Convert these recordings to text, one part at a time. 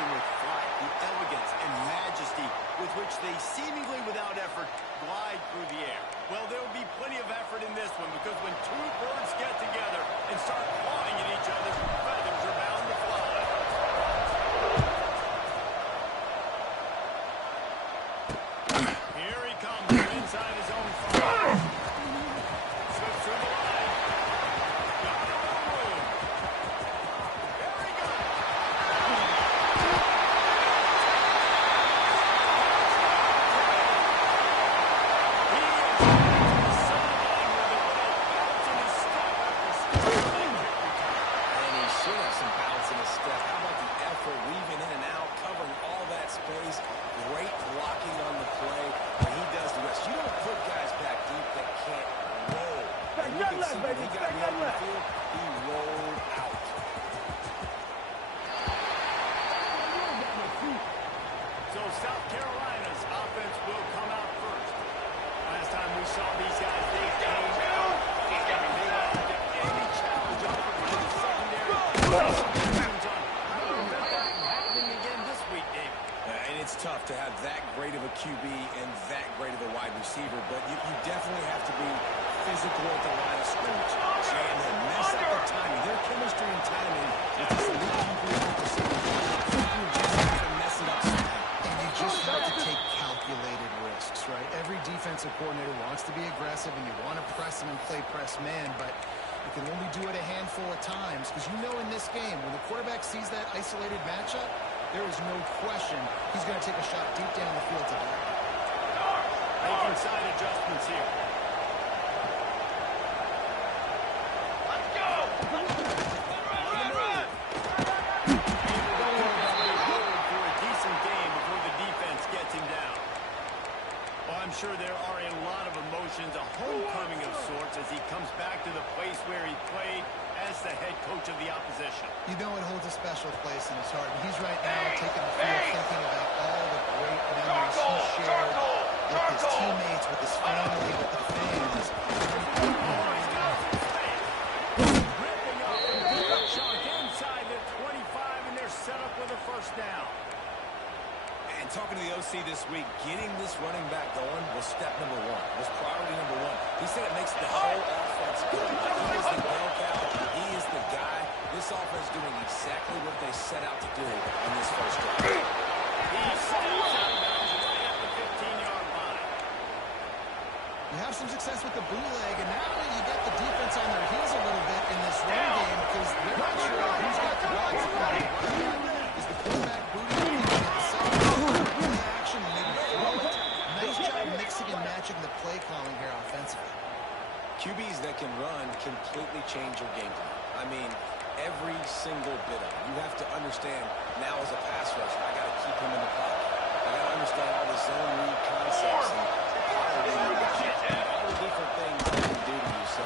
execution with flight, the elegance and majesty with which they seemingly without effort glide through the air. Well, there will be plenty of effort in this one because when two birds get together and start clawing at each other, feathers are bound to fly. Here he comes from inside his own 5. Slips through the line. Got a little room. There he goes. He is to the sideline with a little bounce in his step after stepping that kick return. And he should have some bounce in his step. How about the effort weaving in and out, covering all that space? Great blocking on the play, and he does the rest. You don't put guys back deep that can't roll. And you can see when he got me on the field, he rolled out. So South Carolina's offense will come out first. Last time we saw these guys, they came out. They lacked any challenge offered by the secondary. Questions on how to prevent that from happening again this week, David. And it's tough to have that great of a QB and that great of a wide receiver, but you definitely have to be physical at the line of scrimmage. And they mess up the timing. Their chemistry and timing with this elite QB and receiver. You just have to mess it up somehow. And you just have to take calculated risks, right? Every defensive coordinator wants to be aggressive, and you want to press them and play press man, but you can only do it a handful of times because you know in this game, when the quarterback sees that isolated matchup, there is no question he's going to take a shot deep down the field to back. Making side adjustments here. Let's go! Run! For a decent game before the defense gets him down. Well, I'm sure there are a lot of emotions, a homecoming of sorts as he comes back to the place where he played as the head coach of the opposition. You know it holds a special place in his heart. And he's right now taking the field thinking about all the great memories he shared with his teammates, with his family, with the fans. Ripping off a big chunk inside the 25, and they're set up with a first down. And talking to the OC this week, getting this running back going was step number one, was priority number one. He said it makes the whole offense good. Like he is the bell cow, he is the guy. This offense doing exactly what they set out to do in this first drive. He's set out of bounds right at the 15-yard line. You have some success with the bootleg, and now you get the defense on their heels a little bit in this run game because they're not sure who's got the ball. Is the quarterback booting play action and maybe throw it? Nice job mixing and matching the play calling here offensively. QBs that can run completely change your game plan. I mean, every single bit of it. You have to understand now as a pass rusher, I got to keep him in the pocket. I got to understand all the zone read concepts and all the different things that can do to you. So,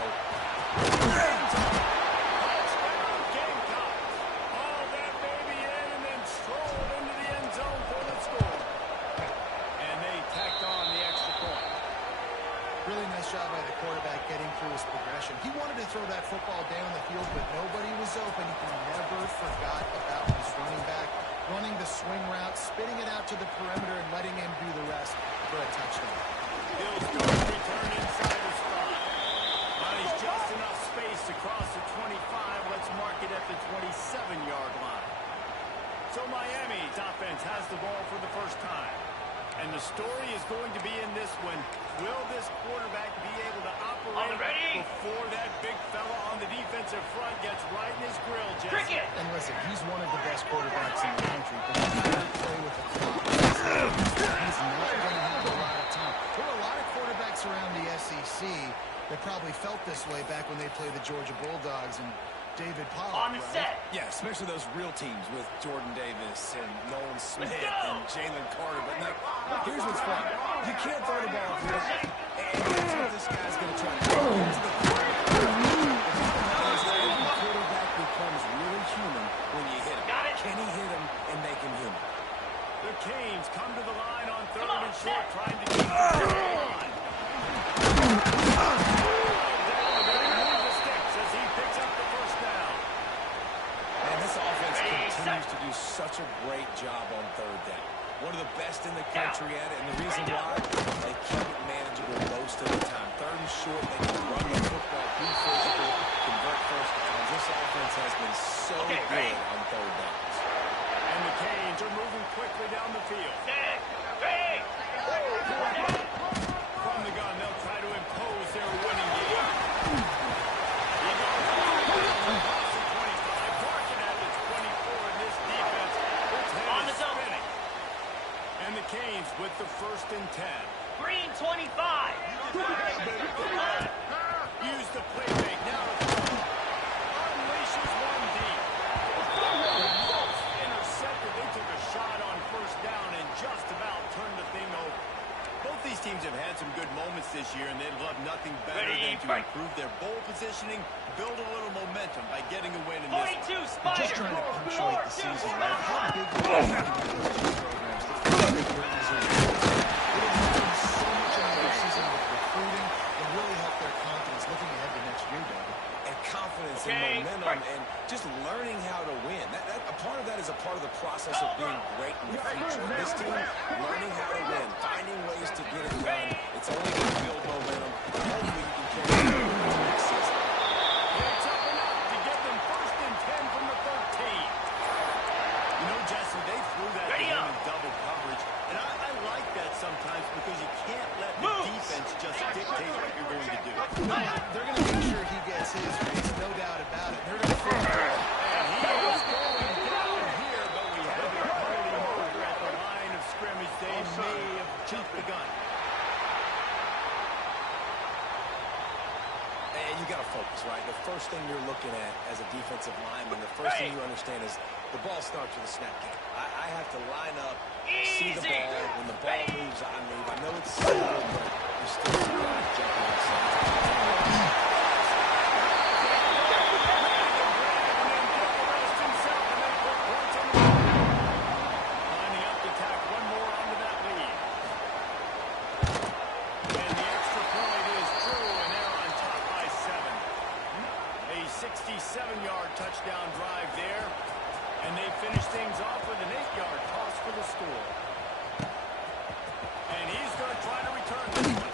Hauled that baby in and then strolled into the end zone for the score. And they tacked on the extra point. Really nice job by the quarterback getting through his progression. He wanted to throw that football down the field, but nobody was open. He never forgot about his running back, running the swing route, spitting it out to the perimeter, and letting him do the rest for a touchdown. Bills go to return inside the stride. Finds just enough space to cross the 25. Let's mark it at the 27-yard line. So Miami's offense has the ball for the first time. And the story is going to be in this one. Will this quarterback be able to operate before that big fella on the defensive front gets right in his grill, Jesse? And listen, he's one of the best quarterbacks in the country, but he can't play with the clock. He's not going to have a lot of time. There are a lot of quarterbacks around the SEC that probably felt this way back when they played the Georgia Bulldogs and David Pollock. On the set. yeah, especially those real teams with Jordan Davis and Nolan Smith and Jalen Carter. But like, here's what's fun. You can't throw the ball if you're not. And that's what this guy's going to try to do. Here's the quarterback becomes really human when you hit him. Can he hit him and make him human? The Canes come to the line on third and short, trying to keep the line. As he picks up the first down. And this offense continues to do such a great job on third down. One of the best in the country at it, and the reason why, they keep it manageable most of the time. Third and short, they can run the football, be physical, convert first downs. This offense has been so good on third downs. And the Canes are moving quickly down the field. From the gun, they'll try to impose their winning game. He goes across the 25, parking at the 24, and this defense, its head is spinning. And the Canes with the 1st and 10. Green 25. Use the play fake. Now to throw. Unleashes one deep. Almost intercepted. They took a shot on 1st down and just about turned the thing over. Both these teams have had some good moments this year, and they'd love nothing better than to improve their bowl positioning, build a little momentum by getting a win in this one. 42 Spider. Just trying to punctuate the season, right? How big is those two programs? The fact that they're easily it'll help them so much in the season with recruiting and really help their confidence looking ahead to next year, David. And confidence and momentum and just learning how to win. A part of that is a part of the process of being great in the future. And this team, learning how to win, finding ways to get it done. It's only going to build momentum. Hopefully you can carry it into the next season. It's up enough to give them 1st and 10 from the 13. You know, Jesse, they threw that to him in double coverage. And I like that sometimes because you can't let the defense just dictate what you're going to do. They're going to make sure he gets his reads, no doubt about it. They're going to throw it. And he is going down here, but we have a penalty marker at the line of scrimmage. They may have jumped the gun. And you got to focus, right? The first thing you're looking at as a defensive lineman, the first thing you understand is the ball starts with a snap count. I have to line up, see the ball. When the ball moves, I move. I know it's simple, but you still see guys jumping outside. Lining up to tack one more onto that lead. And the extra point is true, and they're on top by 7. A 67-yard touchdown drive there. And they finish things off with an 8-yard toss for the score. And he's going to try to return this one.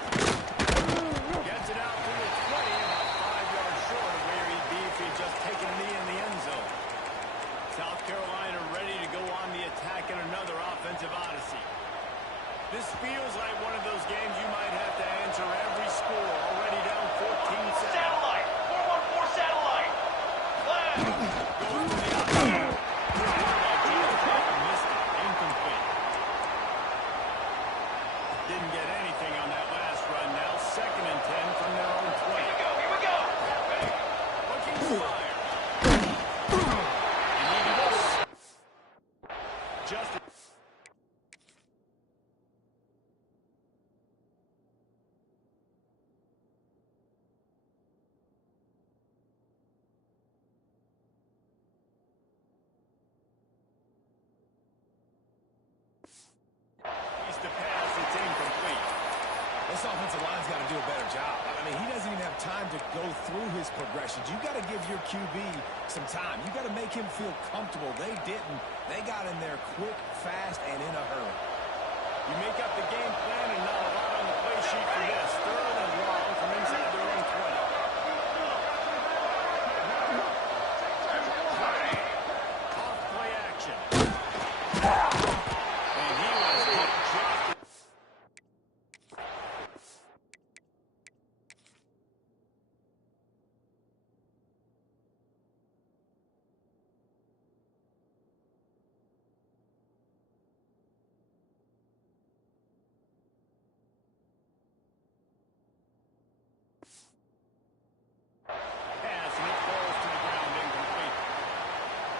Gets it out to the 20, about 5 yards short of where he'd be if he'd just taken a knee in the end zone. South Carolina ready to go on the attack in another offensive odyssey. This feels like one of those games you might have to answer every score. Already down 14-7. Satellite. 414 satellite. Flag. Goes to the outside. Missed it. Incomplete. Didn't get anything on that last run. Now 2nd and 10 from their own 20. Here we go. Looking fire. And he missed. Just to pass, it's incomplete. This offensive line's got to do a better job. I mean, he doesn't even have time to go through his progressions. You got to give your QB some time. You got to make him feel comfortable. They didn't. They got in there quick, fast, and in a hurry. You make up the game plan and not a lot on the play sheet for this. 3rd and long from inside their own 20. Off play action. And he was hit just... Pass, and it falls to the ground, incomplete.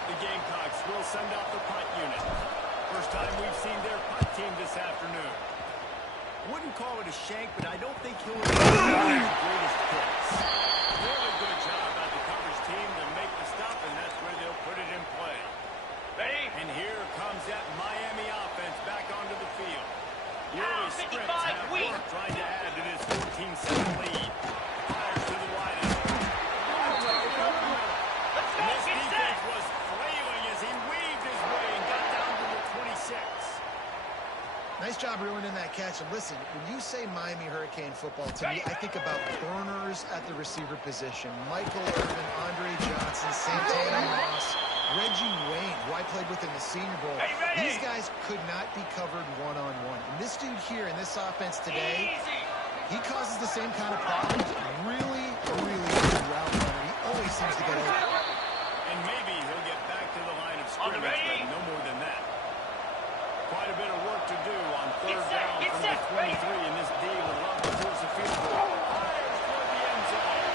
The Gamecocks will send out the punt unit. First time we've seen their punt team this afternoon. Wouldn't call it a shank, but I don't think he'll be the greatest hits. Really good job by the coverage team to make the stop, and that's where they'll put it in play. Ready? And here comes that Miami offense back onto the field. The Down, early sprints 55, have weak. worked, trying to add to this 14-7 lead. Fires to the wideout. Let's go. And this Get defense set. was flailing as he weaved his way Nice job reeling in that catch. And listen, when you say Miami Hurricane football, to me, I think about burners at the receiver position. Michael Irvin, Andre Johnson, Santana Moss, Reggie Wayne, who I played with in the Senior Bowl. These guys could not be covered one-on-one. And this dude here in this offense today, he causes the same kind of problems. Really, really good route runner. He always seems to get open. And maybe he'll get back to the line of scrimmage, but no more than that. Quite a bit of work to do on third down from the 23, and this D would love to force a field goal. Fires toward the end zone.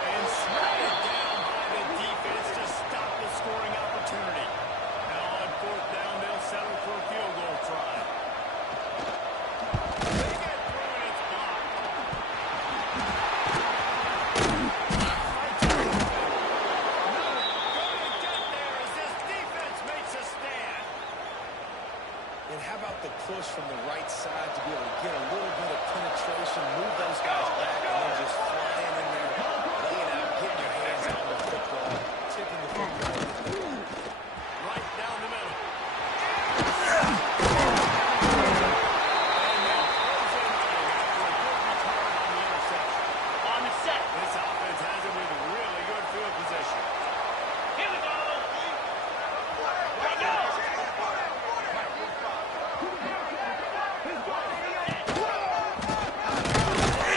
And smacked down by the defense to stop the scoring opportunity. Now on fourth down, they'll settle for a field goal try. They get through and it's blocked. Not going to get there as this defense makes a stand. And how about the push from the right side to be able to get a little bit of penetration, move those guys back, and then just flying in there, laying out, getting your hands on the football, tipping the football. Right down the middle. On the set. This offense has it with really good field position. Here we go. Here we go.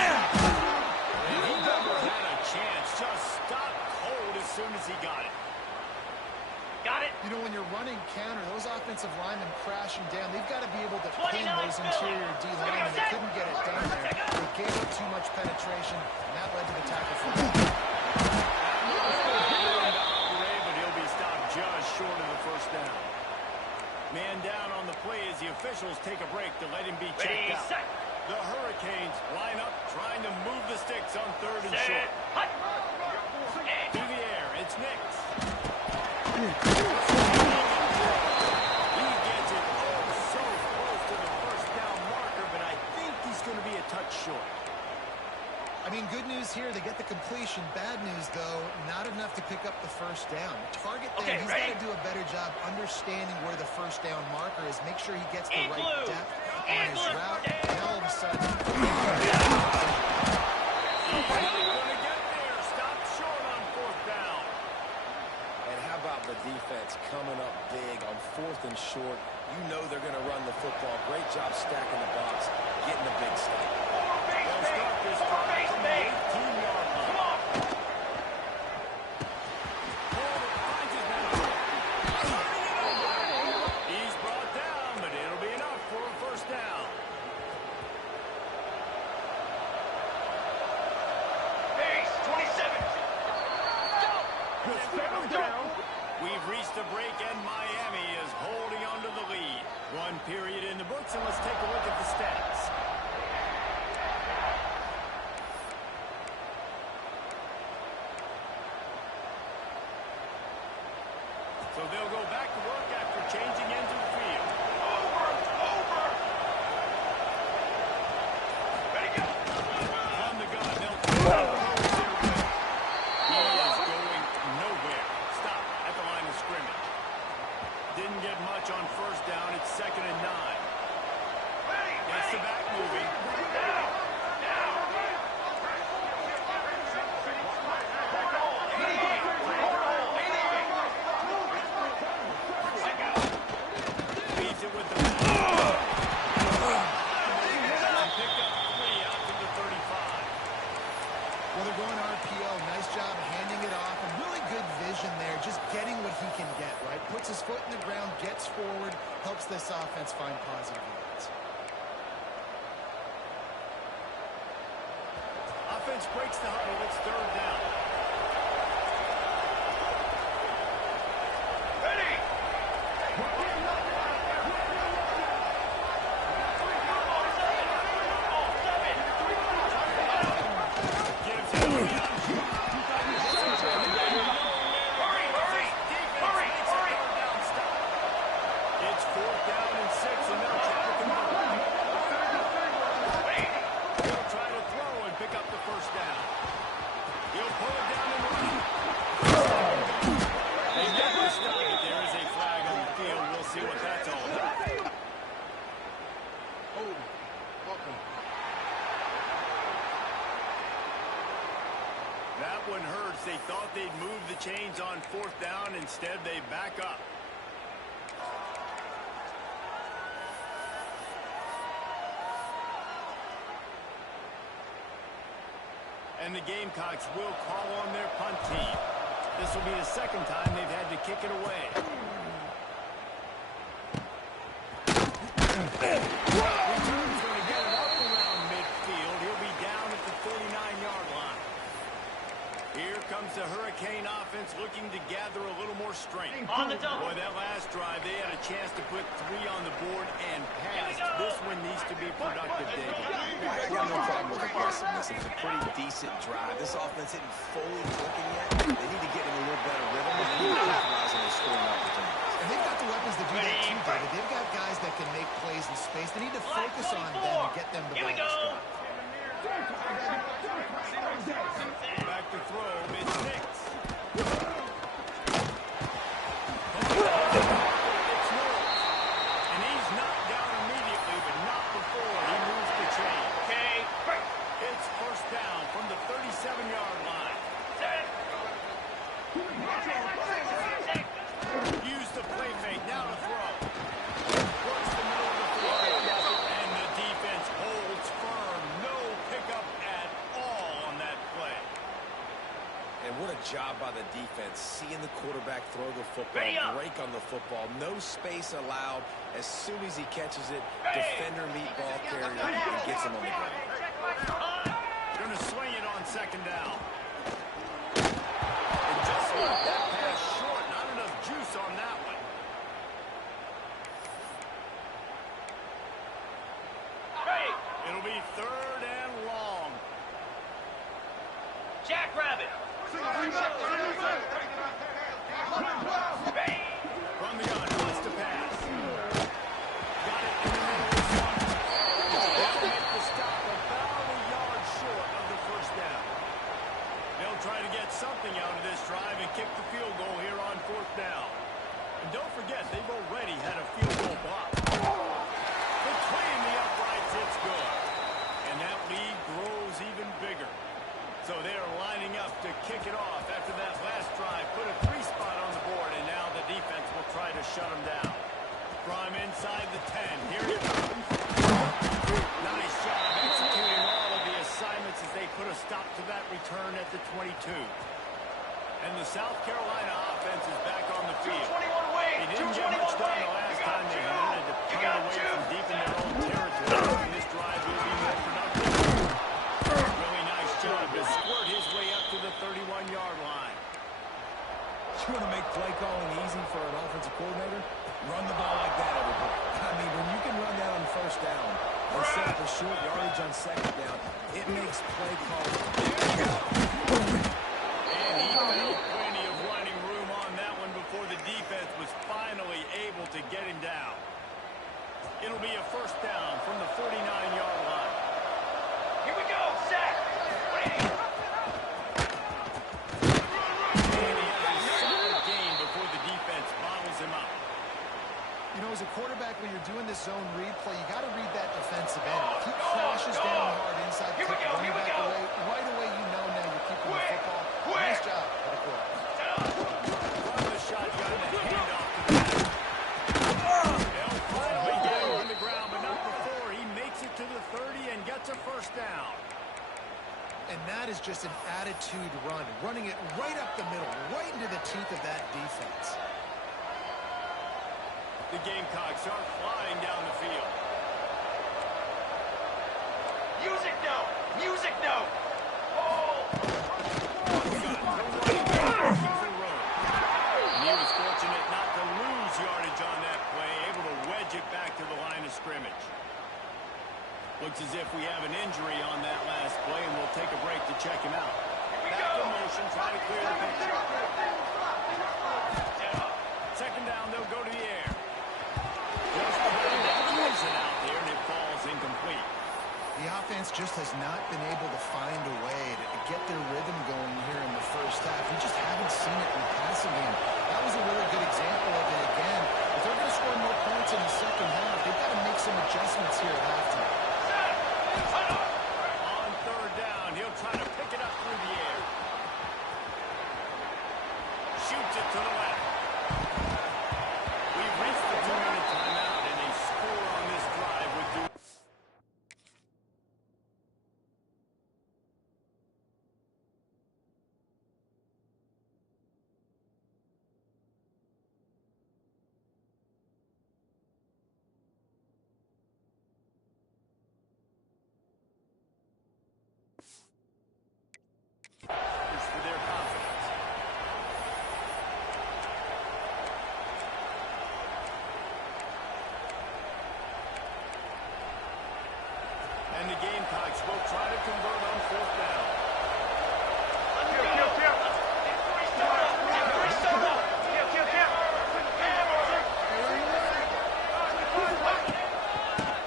And he never had a chance. Just stopped cold as soon as he got it. Got it. You know, when you're running counter, those offensive linemen crashing down, they've got to be able to pin 29 those interior D linemen. They couldn't get it done there. They gave up too much penetration, and that led to the tackle for them. But he'll be stopped just short of the first down. Man down on the play as the officials take a break to let him be checked Ready, out. set. The Hurricanes line up, trying to move the sticks on third and Set. short. Hut. Through the air, it's Nix. He gets it so close to the first down marker, but I think he's going to be a touch short. I mean, good news here, they get the completion. Bad news, though, not enough to pick up the first down. The target there, Okay, he's ready? got to do a better job understanding where the first down marker is, make sure he gets the In right blue. depth on In his blue. route, and all of a sudden... He's not going to get there. Stop short on fourth down. And how about the defense coming up big on fourth and short? You know they're going to run the football. Great job stacking the box, getting a big stop. They'll start this drive from the 18-yard line. Come on. He's brought down, but it'll be enough for a first down. Base 27. We've reached the break, and Miami is holding on to the lead. One period in the books, and let's take a look at the stats. So they'll go back to work after changing into the field. Ready, go. On the gun, they'll throw their way. He is going nowhere. Stop at the line of scrimmage. Didn't get much on first down. It's 2nd and 9. Gets the back moving. Leaves it with the back. And picked up 3 out to the 35. Well, they're going RPO. Nice job handing it off. And really good vision there, just getting what he can get, right? Puts his foot in the ground, gets forward, helps this offense find positive yards. Offense breaks the huddle. It's third down. Ready. Gives it away. Hurry, hurry. Hurry, hurry. It's 4th down and 6, and they'll try to convert. Wait. He'll try to throw and pick up the first down. He'll pull it drives. They thought they'd move the chains on fourth down. Instead, they back up. And the Gamecocks will call on their punt team. This will be the second time they've had to kick it away. Return's going to get it up around midfield. He'll be down at the 49-yard line. Here comes the Hurricane offense looking to gather a little more strength. On the double. Boy, that last drive, they had a chance to put 3 on the board and pass. This one needs to be productive, David. I got no problem with aggressiveness. It's a pretty decent drive. This offense isn't fully clicking yet. They need to get in a little better rhythm and they need to capitalize on their scoring opportunities. And they've got the weapons to do that too, David. They've got guys that can make plays in space. They need to focus on them and get them the Here we ball. go. Back to throw, mid-six. And he's knocked down immediately, but not before he moves the chain. Okay. It's first down from the 37-yard line. Use the play fake, now to throw. Works the middle of the field. And the defense holds firm. No pickup at all on that play. And what a job by the defense, seeing the quarterback throw the football, break on the football, no space allowed. As soon as he catches it, defender meet ball carrier and gets him on the ground. Going to swing it on second down. And just left that pass short. Not enough juice on that one. It'll be third and long. Jackrabbit. From the gun, wants to pass. Got it in the middle of the zone. They'll make the stop about a yard short of the first down. They'll try to get something out of this drive and kick the field goal here on fourth down. And don't forget, they've already had a field goal block. Between the uprights, it's good. And that lead grows even bigger. So they're lining up to kick it off after that last drive. Put a 3-spot on the board, and now the defense will try to shut them down. From inside the 10. Here it comes. Nice job executing all of the assignments as they put a stop to that return at the 22. And the South Carolina offense is back on the field. 221 away. They didn't get much done the last time they had to punt away from deep in their own territory. And this drive will be more productive. Really nice job to squirt his way up to the 31-yard line. You want to make play calling easy for an offensive coordinator? Run the ball like that every play. I mean, when you can run that on first down and set up a short yardage on second down, it makes play calling. And he found plenty of running room on that one before the defense was finally able to get him down. It'll be a first down from the 49-yard line. Here we go. Sack. And he has a solid gain before the defense bottles him up. You know, as a quarterback, when you're doing this zone read play, you got to read that defensive end. If he crashes down hard inside, take the running back away, right away you know now you're keeping the football. Nice job. From the shotgun, the handoff to the back. They'll probably get him on the ground, but not before. He makes it to the 30 and gets a first down. And that is just an attitude run, running it right up the middle, right into the teeth of that defense. The Gamecocks are flying down the field. Music note. Music note. Oh. And he was fortunate not to lose yardage on that play, able to wedge it back to the line of scrimmage. Looks as if we have an injury on that last play, and we'll take a break to check him out. Back in motion, try to clear the picture. Second down, they'll go to the air. Just about it out there, and it falls incomplete. The offense just has not been able to find a way to get their rhythm going here in the first half. We just haven't seen it in the passing game. That was a really good example of it again. If they're going to score more points in the second half, they've got to make some adjustments here at halftime. On third down, he'll try to pick it up through the air. And the Gamecocks will try to convert on 4th down.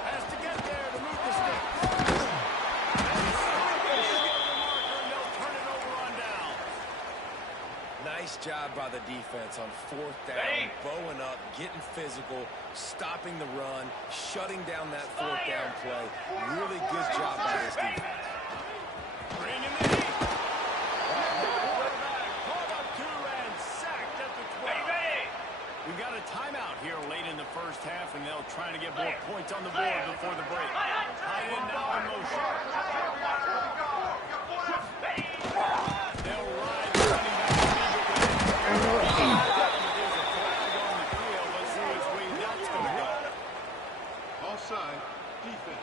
Has to get there to move the stick. And they'll turn it over on down. Nice job by the defense on 4th down, bowing up, getting physical, stopping the run, shutting down that 4th down play. Really good job by this defense. Bring in the heat. Quarterback pulled up 2 and sacked at the 12. We've got a timeout here late in the first half, and they'll try to get more points on the board before the break. Tight end now in motion. They'll ride the running back immediately. There's a flag on the field. Let's see which way that's going to go. Offside, defense.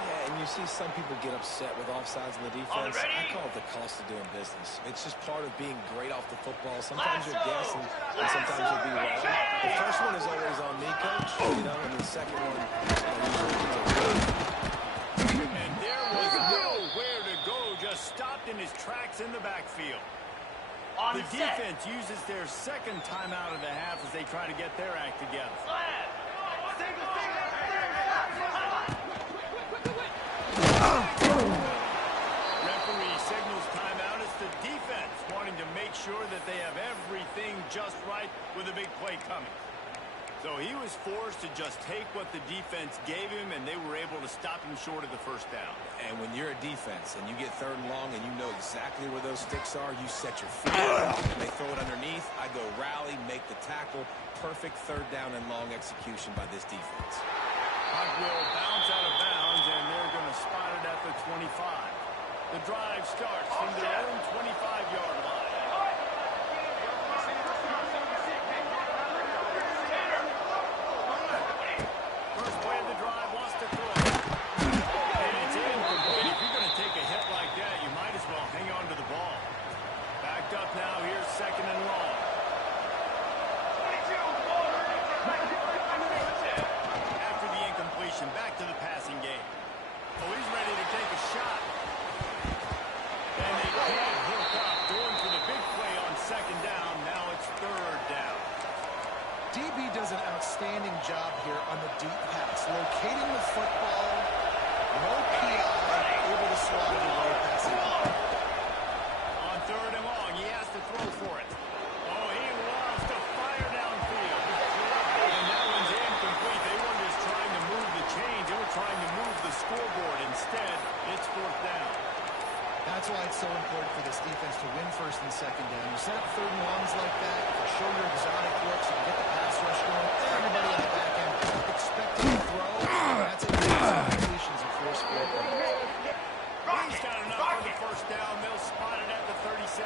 Yeah, and you see some people get upset with offsides in the defense. I call it the cost of doing business. It's just part of being great off the football. Sometimes you'll guess, and sometimes you'll be wrong. The first one is always on me, Coach, and the second one, And there was nowhere to go, just stopped in his tracks in the backfield. The defense uses their second timeout of the half as they try to get their act together. Referee signals timeout. It's the defense wanting to make sure that they have everything just right with a big play coming. So he was forced to just take what the defense gave him, and they were able to stop him short of the 1st down. And when you're a defense and you get 3rd and long and you know exactly where those sticks are, you set your feet. They throw it underneath. I go rally, make the tackle. Perfect 3rd down and long execution by this defense. Puck will bounce out of bounds, and they're going to spot it at the 25. The drive starts from their own 25-yard line. First play of the drive wants to throw. And it's incomplete. If you're going to take a hit like that, you might as well hang on to the ball. Backed up now. Here's 2nd and long. After the incompletion, back to the passing game. Oh, he's ready to take a shot. And they can't hook up. Going for the big play on 2nd down. Now it's 3rd down. DB does an outstanding job here on the deep pass, locating the football, no PI, able to swat it away passing. On 3rd and long, he has to throw for it. Oh, he loves to fire downfield. And that one's incomplete. They weren't just trying to move the chains. They were trying to move the scoreboard. Instead, it's 4th down. That's why it's so important for this defense to win 1st and 2nd down. You set up 3rd and longs like that, you show your exotic looks, you can get the pass rush going, everybody on the back end expecting to throw, and that's it. Completions and force forward. He's got enough for the 1st down. They'll spot it at the 37.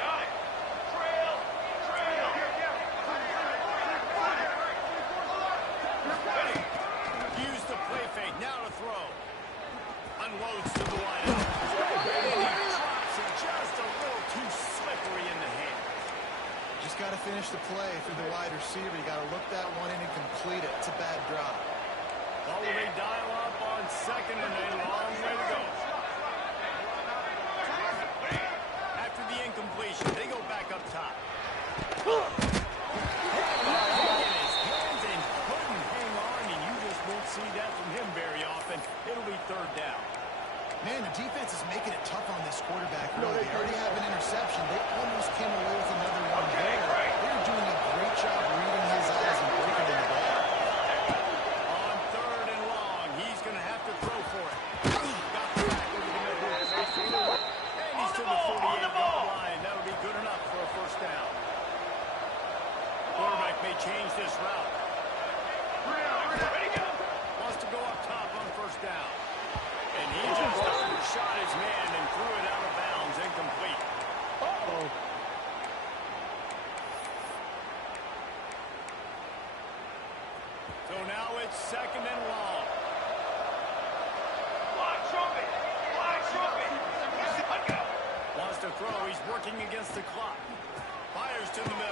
Got it. Trail. Use the play fake. Now to throw. Unloads to the wide. And he drops it just a little too slippery in the hand. Just got to finish the play through the wide receiver. You got to look that one in and complete it. It's a bad drop. Well, they dial up on 2nd and a long way to go. After the incompletion, they go back up top. See that from him very often. It'll be 3rd down. Man, the defense is making it tough on this quarterback. Really, they already have an interception. They almost came away with another one there. They're doing a great job reading his eyes and breaking the ball. On 3rd and long, he's going to have to throw for it. Got the back over the middle. And he's to the 48-yard line. That'll be good enough for a 1st down. Quarterback may change this route. Wants to go up top on 1st down. And he just overshot his man and threw it out of bounds, incomplete. Uh-oh. So now it's 2nd and long. Wants to throw. He's working against the clock. Fires to the middle.